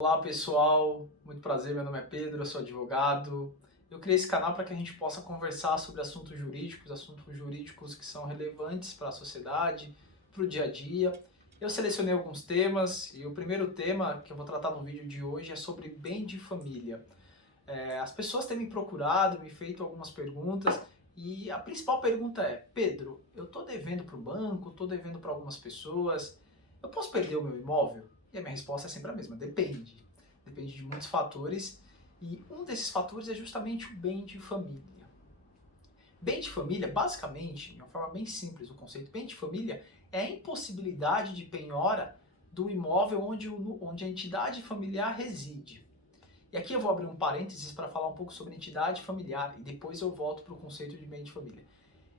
Olá pessoal, muito prazer, meu nome é Pedro, eu sou advogado. Eu criei esse canal para que a gente possa conversar sobre assuntos jurídicos que são relevantes para a sociedade, para o dia a dia. Eu selecionei alguns temas e o primeiro tema que eu vou tratar no vídeo de hoje é sobre bem de família. As pessoas têm me procurado, me feito algumas perguntas e a principal pergunta é: Pedro, eu estou devendo para o banco, estou devendo para algumas pessoas, eu posso perder o meu imóvel? E a minha resposta é sempre a mesma: depende. Depende de muitos fatores e um desses fatores é justamente o bem de família. Bem de família, basicamente, de uma forma bem simples, o conceito bem de família é a impossibilidade de penhora do imóvel onde a entidade familiar reside. E aqui eu vou abrir um parênteses para falar um pouco sobre entidade familiar e depois eu volto para o conceito de bem de família.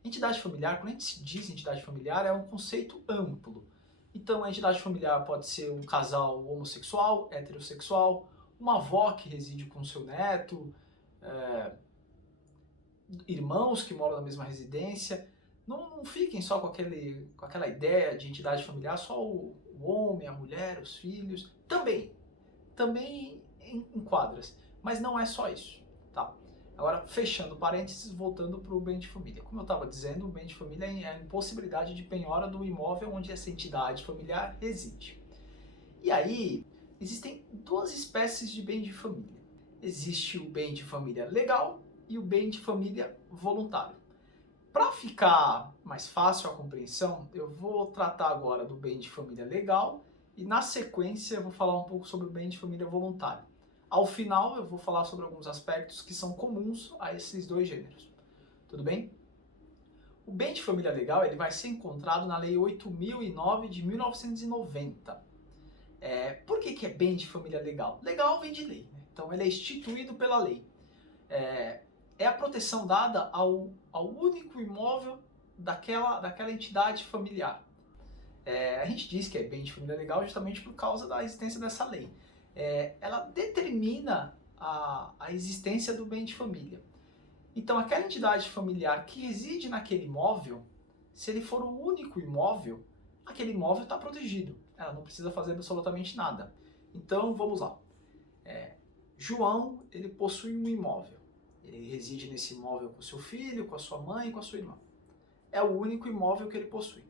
Entidade familiar, quando a gente diz entidade familiar, é um conceito amplo. Então, a entidade familiar pode ser um casal homossexual, heterossexual, uma avó que reside com seu neto, irmãos que moram na mesma residência. Não fiquem só com aquela ideia de entidade familiar, só o homem, a mulher, os filhos. Também enquadra-se, mas não é só isso, tá? Agora, fechando parênteses, voltando para o bem de família. Como eu estava dizendo, o bem de família é a impossibilidade de penhora do imóvel onde essa entidade familiar reside. E aí, existem duas espécies de bem de família. Existe o bem de família legal e o bem de família voluntário. Para ficar mais fácil a compreensão, eu vou tratar agora do bem de família legal e na sequência eu vou falar um pouco sobre o bem de família voluntário. Ao final eu vou falar sobre alguns aspectos que são comuns a esses dois gêneros. Tudo bem? O bem de família legal ele vai ser encontrado na Lei 8.009 de 1990. Por que é bem de família legal? Legal vem de lei, né? Então ele é instituído pela lei. É a proteção dada ao único imóvel daquela entidade familiar. A gente diz que é bem de família legal justamente por causa da existência dessa lei. Ela determina a existência do bem de família. Então, aquela entidade familiar que reside naquele imóvel, se ele for o único imóvel, aquele imóvel está protegido. Ela não precisa fazer absolutamente nada. Então, vamos lá. João, ele possui um imóvel. Ele reside nesse imóvel com seu filho, com a sua mãe e com a sua irmã. É o único imóvel que ele possui.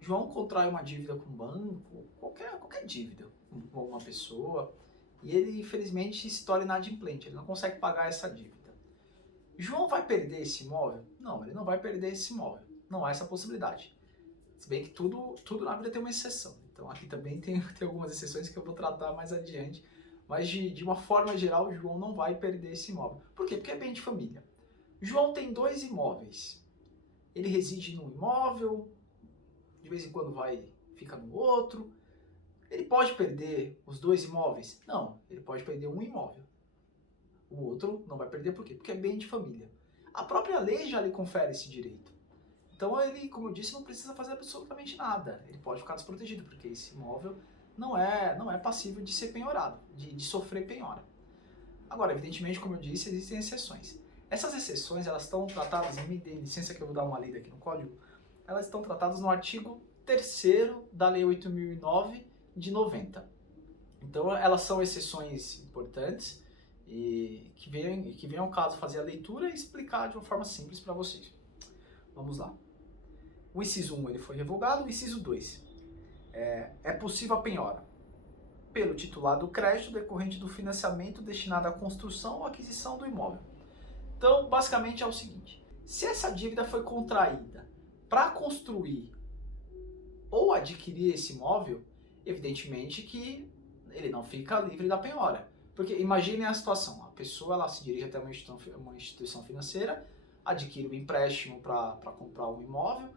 João contrai uma dívida com o banco, qualquer dívida com alguma pessoa, e ele infelizmente se torna inadimplente, ele não consegue pagar essa dívida. João vai perder esse imóvel? Não, ele não vai perder esse imóvel. Não há essa possibilidade. Se bem que tudo na vida tem uma exceção. Então aqui também tem algumas exceções que eu vou tratar mais adiante. Mas de uma forma geral, o João não vai perder esse imóvel. Por quê? Porque é bem de família. João tem dois imóveis. Ele reside num imóvel, de vez em quando fica no outro. Ele pode perder os dois imóveis? Não, ele pode perder um imóvel. O outro não vai perder por quê? Porque é bem de família. A própria lei já lhe confere esse direito. Então ele, como eu disse, não precisa fazer absolutamente nada. Ele pode ficar desprotegido, porque esse imóvel não é passível de ser penhorado, de sofrer penhora. Agora, evidentemente, como eu disse, existem exceções. Essas exceções, elas estão tratadas, me dê licença que eu vou dar uma lida aqui no código, elas estão tratadas no artigo 3º da Lei 8.009 de 90. Então, elas são exceções importantes e que vem ao caso fazer a leitura e explicar de uma forma simples para vocês. Vamos lá. O inciso 1 ele foi revogado, o inciso 2. É possível a penhora pelo titular do crédito decorrente do financiamento destinado à construção ou aquisição do imóvel. Então, basicamente é o seguinte: se essa dívida foi contraída para construir ou adquirir esse imóvel, evidentemente que ele não fica livre da penhora. Porque imaginem a situação: a pessoa ela se dirige até uma instituição financeira, adquire um empréstimo para comprar um imóvel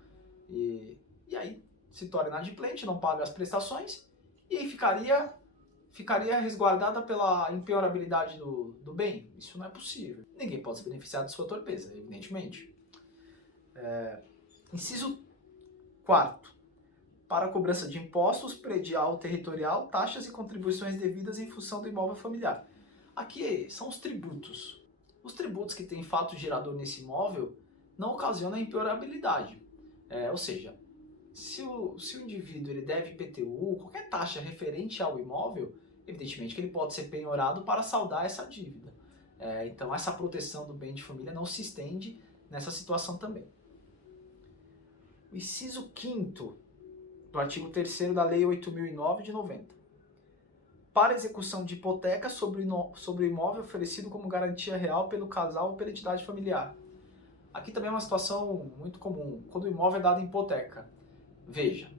e aí se torna inadimplente, não paga as prestações e aí ficaria resguardada pela impenhorabilidade do bem. Isso não é possível. Ninguém pode se beneficiar de sua torpeza, evidentemente. Inciso 4º. Para a cobrança de impostos, predial, territorial, taxas e contribuições devidas em função do imóvel familiar. Aqui são os tributos. Os tributos que têm fato gerador nesse imóvel não ocasionam impenhorabilidade. Ou seja, se o indivíduo ele deve IPTU, qualquer taxa referente ao imóvel, evidentemente que ele pode ser penhorado para saldar essa dívida. Então essa proteção do bem de família não se estende nessa situação também. O inciso 5º do artigo 3º da Lei 8.009 de 90. Para execução de hipoteca sobre o imóvel oferecido como garantia real pelo casal ou pela entidade familiar. Aqui também é uma situação muito comum, quando o imóvel é dado em hipoteca. Veja,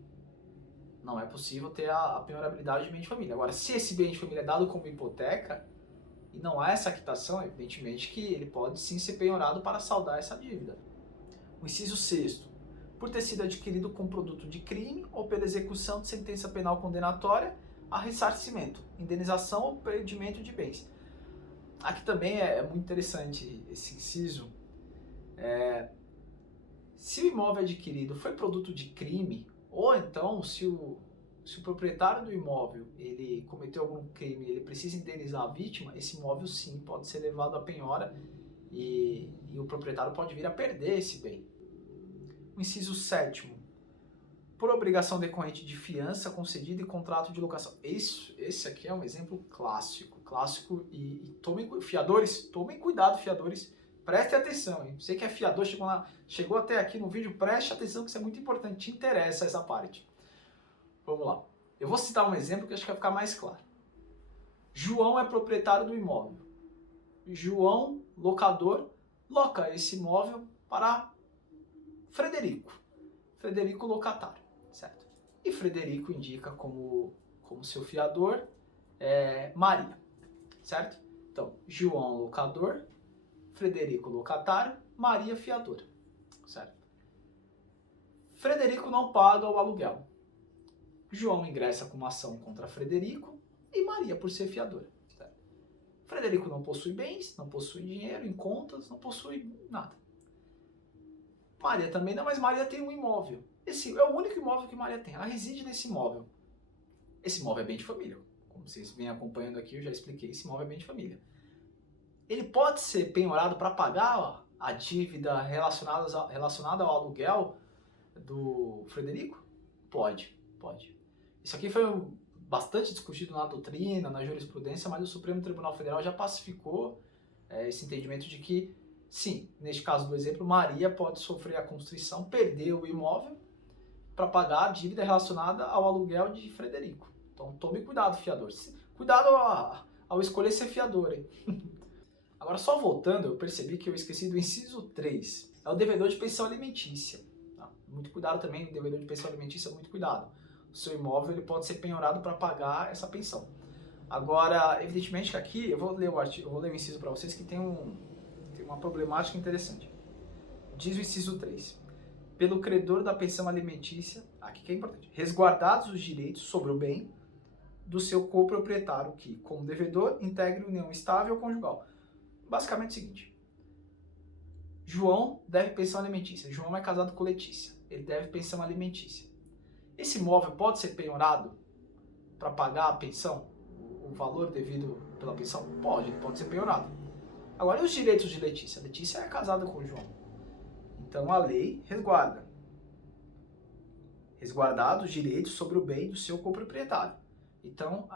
não é possível ter a penhorabilidade de bem de família. Agora, se esse bem de família é dado como hipoteca, e não há essa quitação, evidentemente que ele pode sim ser penhorado para saldar essa dívida. O inciso 6º, por ter sido adquirido com produto de crime ou pela execução de sentença penal condenatória, a ressarcimento, indenização ou perdimento de bens. Aqui também é muito interessante esse inciso. Se o imóvel adquirido foi produto de crime, ou então se o proprietário do imóvel ele cometeu algum crime, ele precisa indenizar a vítima, esse imóvel sim pode ser levado à penhora e o proprietário pode vir a perder esse bem. O inciso 7º, por obrigação decorrente de fiança concedida e contrato de locação. Esse aqui é um exemplo clássico e fiadores, tomem cuidado, fiadores, prestem atenção, hein? Você que é fiador, chegou até aqui no vídeo, preste atenção que isso é muito importante, te interessa essa parte. Vamos lá. Eu vou citar um exemplo que acho que vai ficar mais claro. João é proprietário do imóvel. João, locador, loca esse imóvel para Frederico. Frederico, locatário, certo? E Frederico indica como seu fiador Maria, certo? Então, João, locador, Frederico, locatário, Maria, fiadora, certo? Frederico não paga o aluguel. João ingressa com uma ação contra Frederico e Maria por ser fiadora. Certo? Frederico não possui bens, não possui dinheiro em contas, não possui nada. Maria também não, mas Maria tem um imóvel. Esse é o único imóvel que Maria tem. Ela reside nesse imóvel. Esse imóvel é bem de família. Como vocês vêm acompanhando aqui, eu já expliquei. Esse imóvel é bem de família. Ele pode ser penhorado para pagar a dívida relacionada ao aluguel do Frederico? Pode. Isso aqui foi bastante discutido na doutrina, na jurisprudência, mas o Supremo Tribunal Federal já pacificou esse entendimento de que, sim, neste caso do exemplo, Maria pode sofrer a constrição, perder o imóvel para pagar a dívida relacionada ao aluguel de Frederico. Então tome cuidado, fiador. Cuidado ao escolher ser fiador, hein? Agora, só voltando, eu percebi que eu esqueci do inciso 3. É o devedor de pensão alimentícia. Tá? Muito cuidado também, o devedor de pensão alimentícia, muito cuidado. O seu imóvel ele pode ser penhorado para pagar essa pensão. Agora, evidentemente que aqui, eu vou ler o artigo, eu vou ler o inciso para vocês que tem uma problemática interessante. Diz o inciso 3. Pelo credor da pensão alimentícia, aqui que é importante, resguardados os direitos sobre o bem do seu coproprietário que, como devedor, integre união estável ou conjugal. Basicamente é o seguinte, João deve pensão alimentícia. João é casado com Letícia. Ele deve pensão alimentícia. Esse imóvel pode ser penhorado para pagar a pensão? O valor devido pela pensão? Pode ser penhorado. Agora, e os direitos de Letícia? Letícia é casada com João. Então, a lei resguarda. Resguardados os direitos sobre o bem do seu coproprietário. Então,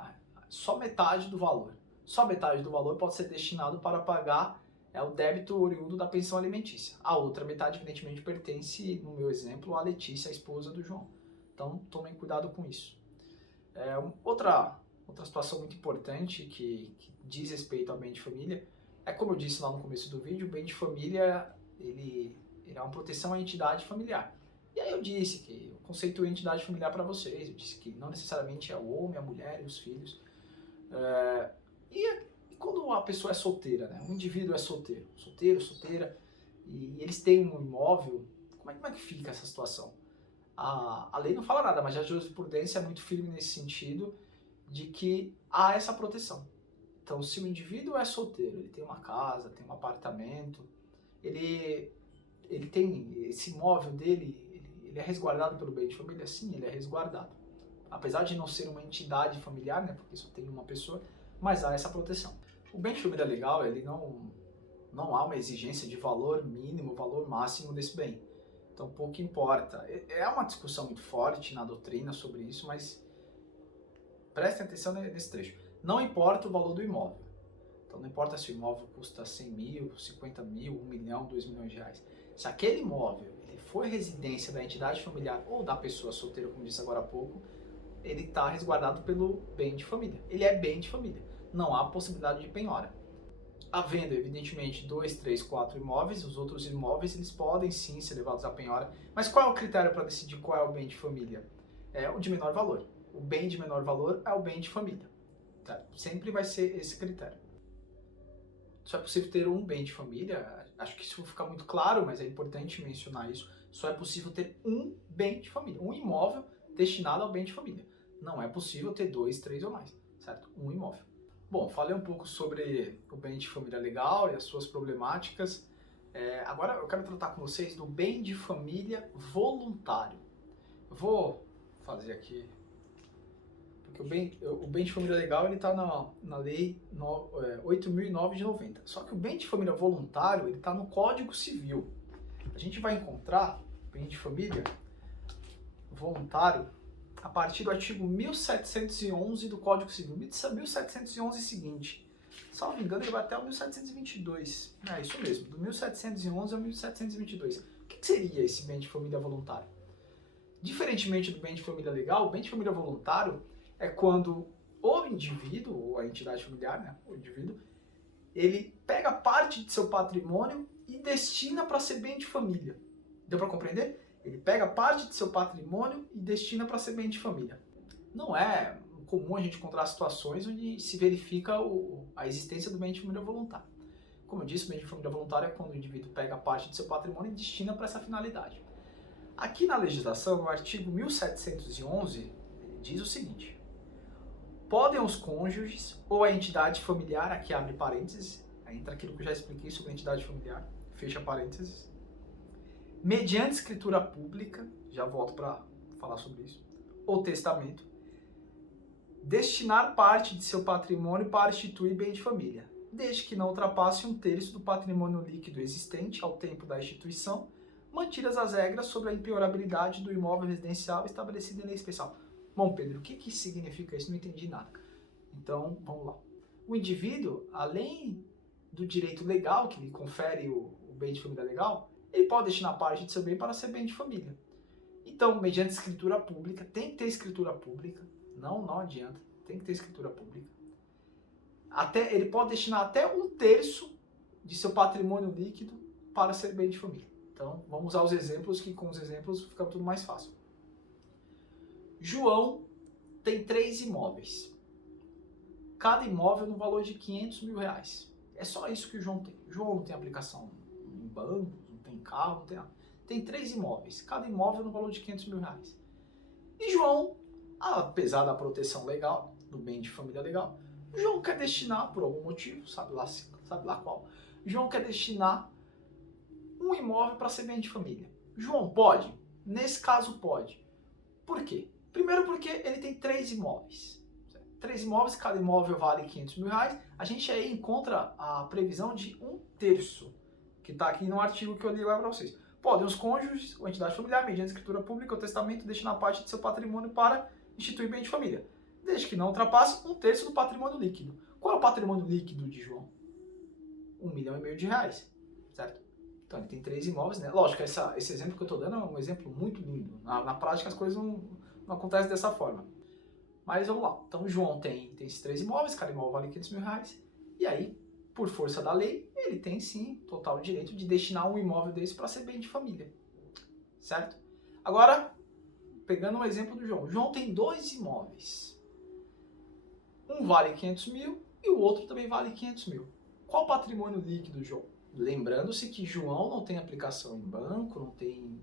só metade do valor. Só metade do valor pode ser destinado para pagar o débito oriundo da pensão alimentícia. A outra metade, evidentemente, pertence, no meu exemplo, à Letícia, a esposa do João. Então, tomem cuidado com isso. Outra situação muito importante que diz respeito ao bem de família é, como eu disse lá no começo do vídeo, o bem de família ele é uma proteção à entidade familiar. E aí eu disse que eu conceituei entidade familiar para vocês, eu disse que não necessariamente é o homem, a mulher e os filhos. E quando a pessoa é solteira, né? Um indivíduo é solteiro, solteira, e eles têm um imóvel, como é que fica essa situação? A lei não fala nada, mas a jurisprudência é muito firme nesse sentido de que há essa proteção. Então, se o indivíduo é solteiro, ele tem uma casa, tem um apartamento, ele tem esse imóvel dele, ele é resguardado pelo bem de família? Sim, ele é resguardado. Apesar de não ser uma entidade familiar, né, porque só tem uma pessoa, mas há essa proteção. O bem de família legal, ele não há uma exigência de valor mínimo, valor máximo desse bem. Então, pouco importa. É uma discussão muito forte na doutrina sobre isso, mas prestem atenção nesse trecho. Não importa o valor do imóvel. Então não importa se o imóvel custa 100 mil, 50 mil, 1 milhão, 2 milhões de reais. Se aquele imóvel ele for residência da entidade familiar ou da pessoa solteira, como disse agora há pouco, ele está resguardado pelo bem de família. Ele é bem de família. Não há possibilidade de penhora. Havendo, evidentemente, 2, 3, 4 imóveis, os outros imóveis eles podem sim ser levados à penhora. Mas qual é o critério para decidir qual é o bem de família? É o de menor valor. O bem de menor valor é o bem de família. Tá? Sempre vai ser esse critério. Só é possível ter um bem de família, acho que isso fica muito claro, mas é importante mencionar isso. Só é possível ter um bem de família, um imóvel destinado ao bem de família. Não é possível ter 2, 3 ou mais, certo? Um imóvel. Bom, falei um pouco sobre o bem de família legal e as suas problemáticas. Agora eu quero tratar com vocês do bem de família voluntário. Eu vou fazer aqui, porque o bem de família legal ele está na lei 8.009 de 90. Só que o bem de família voluntário ele está no Código Civil. A gente vai encontrar o bem de família voluntário a partir do artigo 1711 do Código Civil. 1711 é o seguinte, salvo engano ele vai até o 1722, é isso mesmo, do 1711 ao 1722. O que seria esse bem de família voluntário? Diferentemente do bem de família legal, o bem de família voluntário é quando o indivíduo, ou a entidade familiar, né, o indivíduo, ele pega parte de seu patrimônio e destina para ser bem de família. Deu para compreender? Ele pega parte de seu patrimônio e destina para ser bem de família. Não é comum a gente encontrar situações onde se verifica a existência do bem de família voluntário. Como eu disse, o bem de família voluntário é quando o indivíduo pega parte de seu patrimônio e destina para essa finalidade. Aqui na legislação, no artigo 1711, diz o seguinte: podem os cônjuges ou a entidade familiar, aqui abre parênteses, entra aquilo que eu já expliquei sobre a entidade familiar, fecha parênteses, mediante escritura pública, já volto para falar sobre isso, ou testamento, destinar parte de seu patrimônio para instituir bem de família, desde que não ultrapasse 1/3 do patrimônio líquido existente ao tempo da instituição, mantidas as regras sobre a impenhorabilidade do imóvel residencial estabelecido em lei especial. Bom, Pedro, o que significa isso? Não entendi nada. Então, vamos lá. O indivíduo, além do direito legal que lhe confere o bem de família legal, ele pode destinar parte de seu bem para ser bem de família. Então, mediante escritura pública, tem que ter escritura pública, não adianta, tem que ter escritura pública. Ele pode destinar até 1/3 de seu patrimônio líquido para ser bem de família. Então, vamos usar os exemplos, que com os exemplos fica tudo mais fácil. João tem 3 imóveis. Cada imóvel no valor de 500 mil reais. É só isso que o João tem. O João não tem aplicação em banco, não tem carro, não tem nada. Tem 3 imóveis. Cada imóvel no valor de 500 mil reais. E João, apesar da proteção legal, do bem de família legal, João quer destinar, por algum motivo, sabe lá qual, João quer destinar um imóvel para ser bem de família. João pode? Nesse caso pode. Por quê? Primeiro porque ele tem 3 imóveis. 3 imóveis, cada imóvel vale 500 mil reais. A gente aí encontra a previsão de 1/3, que está aqui no artigo que eu li lá para vocês. Podem os cônjuges ou entidade familiar, mediante escritura pública ou testamento, destinar parte de seu patrimônio para instituir bem de família, desde que não ultrapasse 1/3 do patrimônio líquido. Qual é o patrimônio líquido de João? 1,5 milhão de reais, certo? Então ele tem 3 imóveis, né? Lógico, esse exemplo que eu estou dando é um exemplo muito lindo. Na prática as coisas não acontecem dessa forma. Mas vamos lá. Então o João tem esses 3 imóveis, cada imóvel vale 500 mil reais. E aí, por força da lei, ele tem sim total direito de destinar um imóvel desse para ser bem de família. Certo? Agora, pegando um exemplo do João. O João tem 2 imóveis. Um vale 500 mil e o outro também vale 500 mil. Qual o patrimônio líquido do João? Lembrando-se que João não tem aplicação em banco, não tem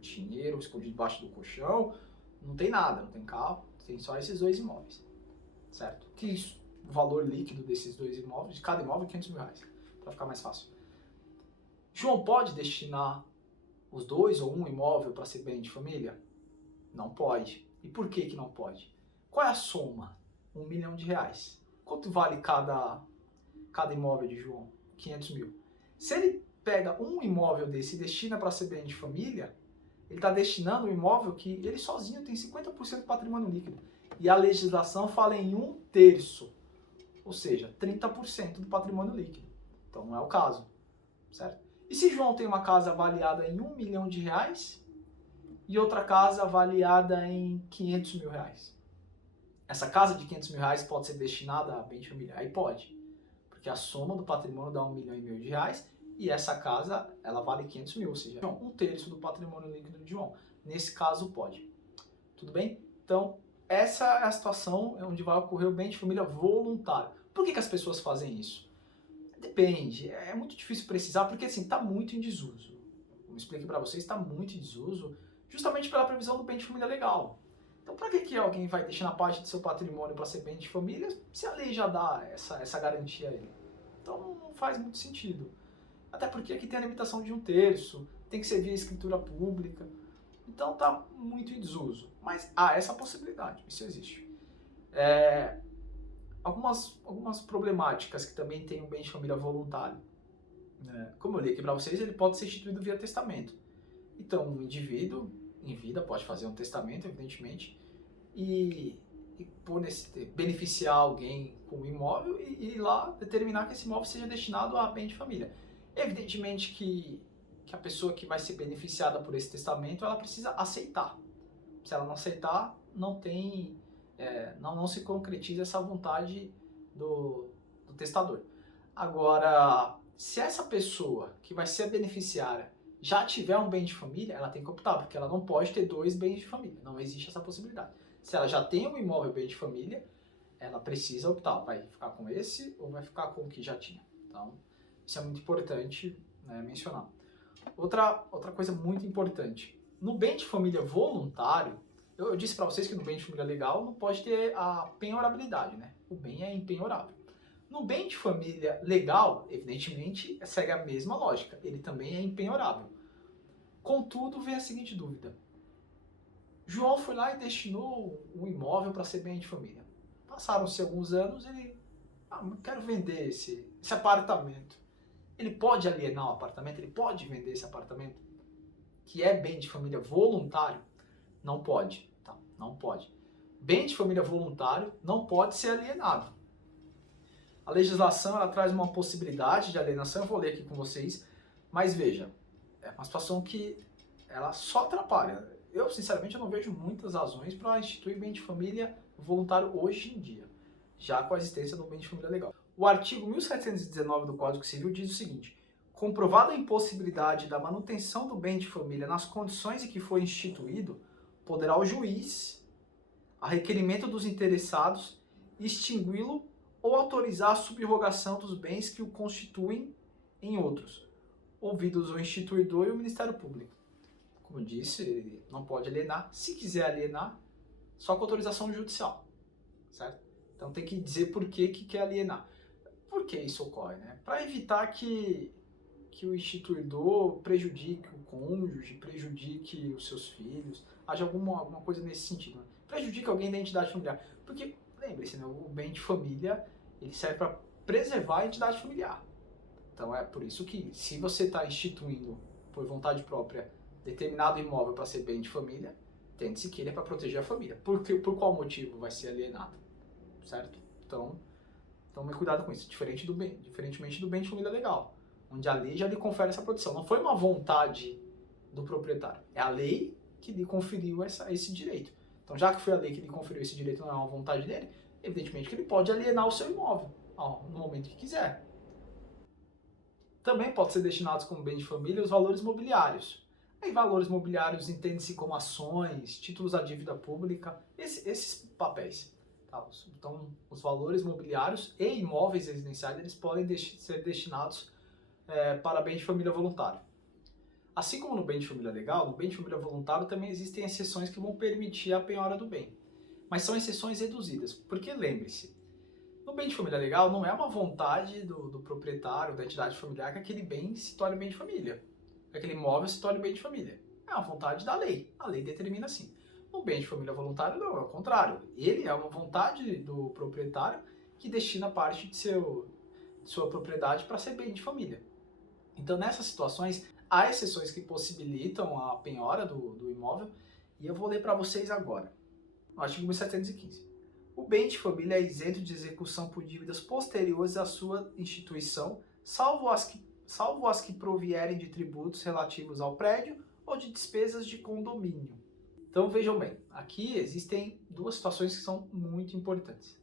dinheiro escondido debaixo do colchão, não tem nada, não tem carro, tem só esses 2 imóveis, certo? Que isso, o valor líquido desses 2 imóveis, de cada imóvel, 500 mil reais, para ficar mais fácil. João pode destinar os 2 ou um imóvel para ser bem de família? Não pode. E por que não pode? Qual é a soma? 1 milhão de reais. Quanto vale cada imóvel de João? 500 mil. Se ele pega um imóvel desse e destina para ser bem de família, ele está destinando um imóvel que ele sozinho tem 50% do patrimônio líquido. E a legislação fala em 1/3. ou seja, 30% do patrimônio líquido. Então não é o caso, certo? E se João tem uma casa avaliada em R$ 1 milhão e outra casa avaliada em R$ 500 mil? Essa casa de R$ 500 mil pode ser destinada a bem de família? Aí pode, porque a soma do patrimônio dá R$ 1,5 milhão e essa casa ela vale 500 mil, ou seja, um terço do patrimônio líquido de João. Nesse caso pode. Tudo bem? Então, essa é a situação onde vai ocorrer o bem de família voluntário. Por que as pessoas fazem isso? Depende, é muito difícil precisar, porque assim, está muito em desuso. Como eu expliquei para vocês, está muito em desuso, justamente pela previsão do bem de família legal. Então, para que alguém vai destinar parte do seu patrimônio para ser bem de família, se a lei já dá essa garantia a ele? Então, não faz muito sentido. Até porque aqui tem a limitação de um terço, tem que ser via escritura pública. Então, está muito em desuso. Mas há essa possibilidade, isso existe. Algumas problemáticas que também tem um bem de família voluntário. Como eu li aqui para vocês, ele pode ser instituído via testamento. Então, um indivíduo em vida pode fazer um testamento, evidentemente, e beneficiar alguém com o imóvel e ir lá determinar que esse imóvel seja destinado a bem de família. Evidentemente que a pessoa que vai ser beneficiada por esse testamento, ela precisa aceitar. Se ela não aceitar, não se concretiza essa vontade do testador. Agora, se essa pessoa que vai ser a beneficiária já tiver um bem de família, ela tem que optar, porque ela não pode ter dois bens de família. Não existe essa possibilidade. Se ela já tem um imóvel bem de família, ela precisa optar, vai ficar com esse ou vai ficar com o que já tinha. Então, isso é muito importante, né, mencionar. Outra coisa muito importante, no bem de família voluntário, eu disse para vocês que no bem de família legal não pode ter a penhorabilidade, né? O bem é impenhorável. No bem de família legal, evidentemente, segue a mesma lógica, ele também é impenhorável. Contudo, vem a seguinte dúvida. João foi lá e destinou um imóvel para ser bem de família. Passaram-se alguns anos, ele... quero vender esse apartamento. Ele pode alienar o apartamento? Ele pode vender esse apartamento? Que é bem de família voluntário? Não pode, tá? Não pode. Bem de família voluntário não pode ser alienado. A legislação ela traz uma possibilidade de alienação, eu vou ler aqui com vocês, mas veja, é uma situação que ela só atrapalha. Eu, sinceramente, eu não vejo muitas razões para instituir bem de família voluntário hoje em dia, já com a existência do bem de família legal. O artigo 1719 do Código Civil diz o seguinte: comprovada a impossibilidade da manutenção do bem de família nas condições em que foi instituído, poderá o juiz, a requerimento dos interessados, extingui-lo ou autorizar a subrogação dos bens que o constituem em outros, ouvidos o instituidor e o Ministério Público. Como eu disse, ele não pode alienar. Se quiser alienar, só com autorização judicial, certo? Então tem que dizer por que quer alienar. Por que isso ocorre, né? Para evitar que o instituidor prejudique o cônjuge, prejudique os seus filhos, haja alguma coisa nesse sentido, né? Prejudique alguém da entidade familiar. Porque, lembre-se, né, o bem de família ele serve para preservar a entidade familiar. Então é por isso que, se você está instituindo, por vontade própria, determinado imóvel para ser bem de família, tente-se que ele é para proteger a família. Por qual motivo vai ser alienado? Certo? Então tome cuidado com isso, diferentemente do bem de família legal, onde a lei já lhe confere essa proteção. Não foi uma vontade do proprietário, é a lei que lhe conferiu esse direito. Então, já que foi a lei que lhe conferiu esse direito, não é uma vontade dele, evidentemente que ele pode alienar o seu imóvel no momento que quiser. Também pode ser destinados como bem de família os valores mobiliários. Aí, valores mobiliários entendem-se como ações, títulos à dívida pública, esses papéis. Tá? Então, os valores mobiliários e imóveis residenciais eles podem ser destinados para bem de família voluntário. Assim como no bem de família legal, no bem de família voluntário também existem exceções que vão permitir a penhora do bem. Mas são exceções reduzidas, porque lembre-se, no bem de família legal não é uma vontade do proprietário, da entidade familiar, que aquele bem se torne bem de família, que aquele imóvel se torne bem de família. É uma vontade da lei, a lei determina assim. No bem de família voluntário não, é o contrário. Ele é uma vontade do proprietário que destina parte de sua propriedade para ser bem de família. Então, nessas situações, há exceções que possibilitam a penhora do imóvel, e eu vou ler para vocês agora. No artigo 1715. O bem de família é isento de execução por dívidas posteriores à sua instituição, salvo as que provierem de tributos relativos ao prédio ou de despesas de condomínio. Então vejam bem, aqui existem duas situações que são muito importantes.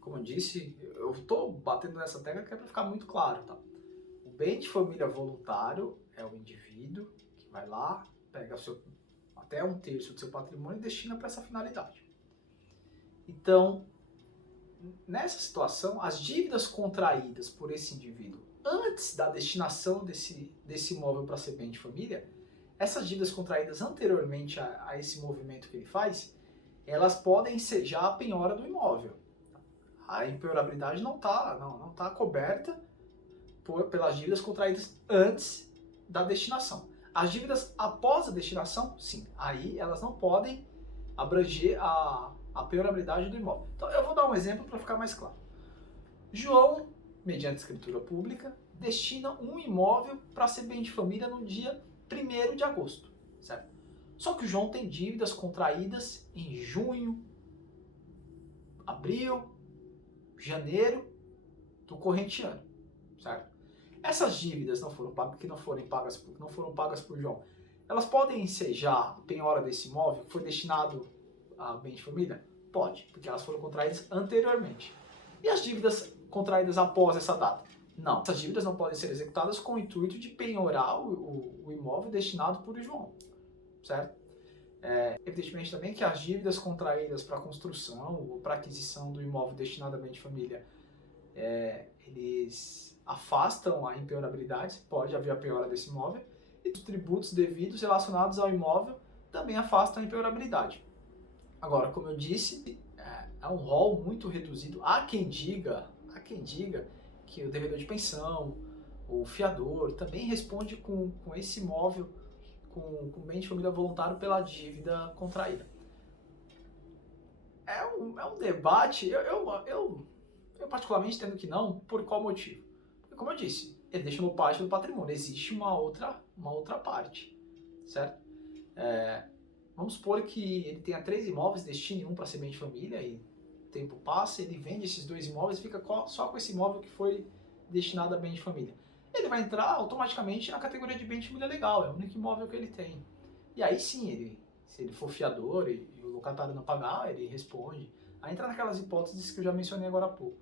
Como eu disse, eu estou batendo nessa tecla que é para ficar muito claro, tá? O bem de família voluntário é o indivíduo que vai lá, pega até 1/3 do seu patrimônio e destina para essa finalidade. Então, nessa situação, as dívidas contraídas por esse indivíduo antes da destinação desse imóvel para ser bem de família, essas dívidas contraídas anteriormente a esse movimento que ele faz, elas podem ensejar a penhora do imóvel. A impenhorabilidade não tá coberta pelas dívidas contraídas antes da destinação. As dívidas após a destinação, sim, aí elas não podem abranger a penhorabilidade do imóvel. Então eu vou dar um exemplo para ficar mais claro. João, mediante escritura pública, destina um imóvel para ser bem de família no dia 1º de agosto, certo? Só que o João tem dívidas contraídas em junho, abril, janeiro do corrente ano, certo? Essas dívidas não foram pagas por João, elas podem ensejar a penhora desse imóvel que foi destinado a bem de família? Pode, porque elas foram contraídas anteriormente. E as dívidas contraídas após essa data? Não, essas dívidas não podem ser executadas com o intuito de penhorar o imóvel destinado por João, certo? Evidentemente também que as dívidas contraídas para a construção ou para a aquisição do imóvel destinado a bem de família, eles afastam a impenhorabilidade, pode haver a penhora desse imóvel, e os tributos devidos relacionados ao imóvel também afastam a impenhorabilidade. Agora, como eu disse, é um rol muito reduzido. Há quem diga que o devedor de pensão, o fiador, também responde com esse imóvel, com bem de família voluntário pela dívida contraída. É um debate, eu particularmente entendo que não, por qual motivo? Porque, como eu disse, ele deixa uma parte do patrimônio, existe uma outra parte, certo? Vamos supor que ele tenha 3 imóveis, destine um para ser bem de família e o tempo passa, ele vende esses 2 imóveis e fica só com esse imóvel que foi destinado a bem de família. Ele vai entrar automaticamente na categoria de bem de família legal, é o único imóvel que ele tem. E aí sim, se ele for fiador e o locatário não pagar, ele responde. Aí entra naquelas hipóteses que eu já mencionei agora há pouco,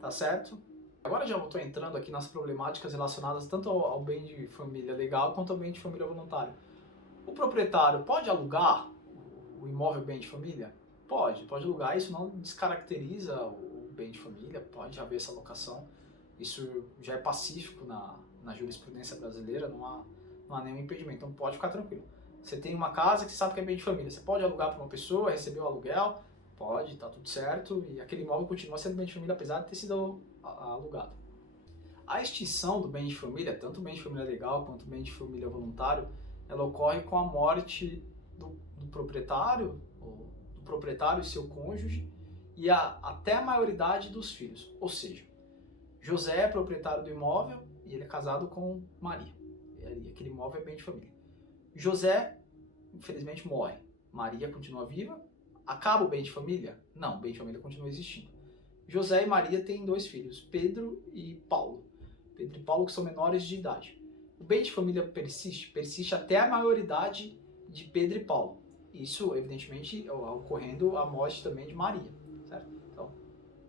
tá certo? Agora já estou entrando aqui nas problemáticas relacionadas tanto ao bem de família legal quanto ao bem de família voluntário. O proprietário pode alugar o imóvel bem de família? Pode alugar, isso não descaracteriza o bem de família, pode haver essa locação. Isso já é pacífico na jurisprudência brasileira, não há nenhum impedimento, então pode ficar tranquilo. Você tem uma casa que você sabe que é bem de família, você pode alugar para uma pessoa, receber o aluguel, pode, tá tudo certo, e aquele imóvel continua sendo bem de família, apesar de ter sido alugado. A extinção do bem de família, tanto o bem de família legal quanto o bem de família voluntário, ela ocorre com a morte do proprietário e seu cônjuge e até a maioridade dos filhos. Ou seja, José é proprietário do imóvel e ele é casado com Maria. E aquele imóvel é bem de família. José, infelizmente, morre. Maria continua viva. Acaba o bem de família? Não, o bem de família continua existindo. José e Maria têm 2 filhos, Pedro e Paulo. Pedro e Paulo que são menores de idade. O bem de família persiste até a maioridade de Pedro e Paulo. Isso, evidentemente, ocorrendo a morte também de Maria, certo? Então,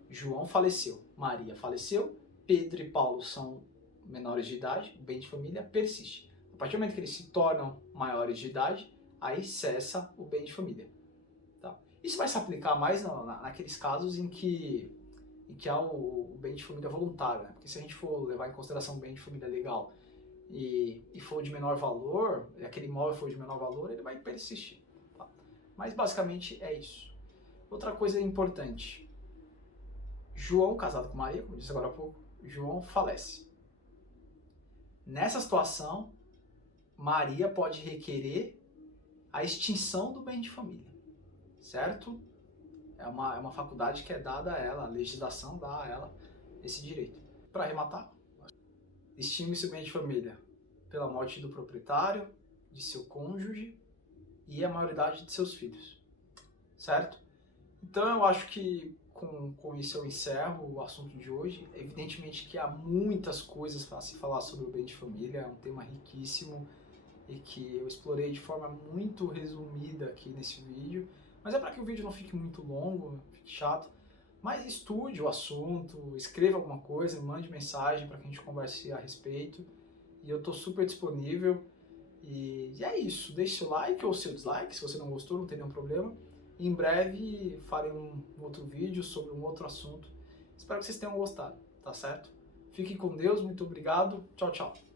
João faleceu, Maria faleceu, Pedro e Paulo são menores de idade, o bem de família persiste. A partir do momento que eles se tornam maiores de idade, aí cessa o bem de família. Tá? Isso vai se aplicar mais naqueles casos em que há o bem de família voluntário, né? Porque se a gente for levar em consideração o bem de família legal e for de menor valor, aquele imóvel for de menor valor, ele vai persistir. Tá? Mas basicamente é isso. Outra coisa importante, João, casado com Maria, como eu disse agora há pouco, João falece. Nessa situação, Maria pode requerer a extinção do bem de família, certo? É uma faculdade que é dada a ela, a legislação dá a ela esse direito. Para arrematar, extingue-se o bem de família pela morte do proprietário, de seu cônjuge e a maioridade de seus filhos, certo? Então eu acho que com isso eu encerro o assunto de hoje. Evidentemente que há muitas coisas para se falar sobre o bem de família, é um tema riquíssimo e que eu explorei de forma muito resumida aqui nesse vídeo, mas é para que o vídeo não fique muito longo, não fique chato. Mas estude o assunto, escreva alguma coisa, mande mensagem para que a gente converse a respeito. E eu estou super disponível. E é isso. Deixe seu like ou seu dislike, se você não gostou, não tem nenhum problema. Em breve farei um outro vídeo sobre um outro assunto. Espero que vocês tenham gostado, tá certo? Fiquem com Deus, muito obrigado. Tchau, tchau.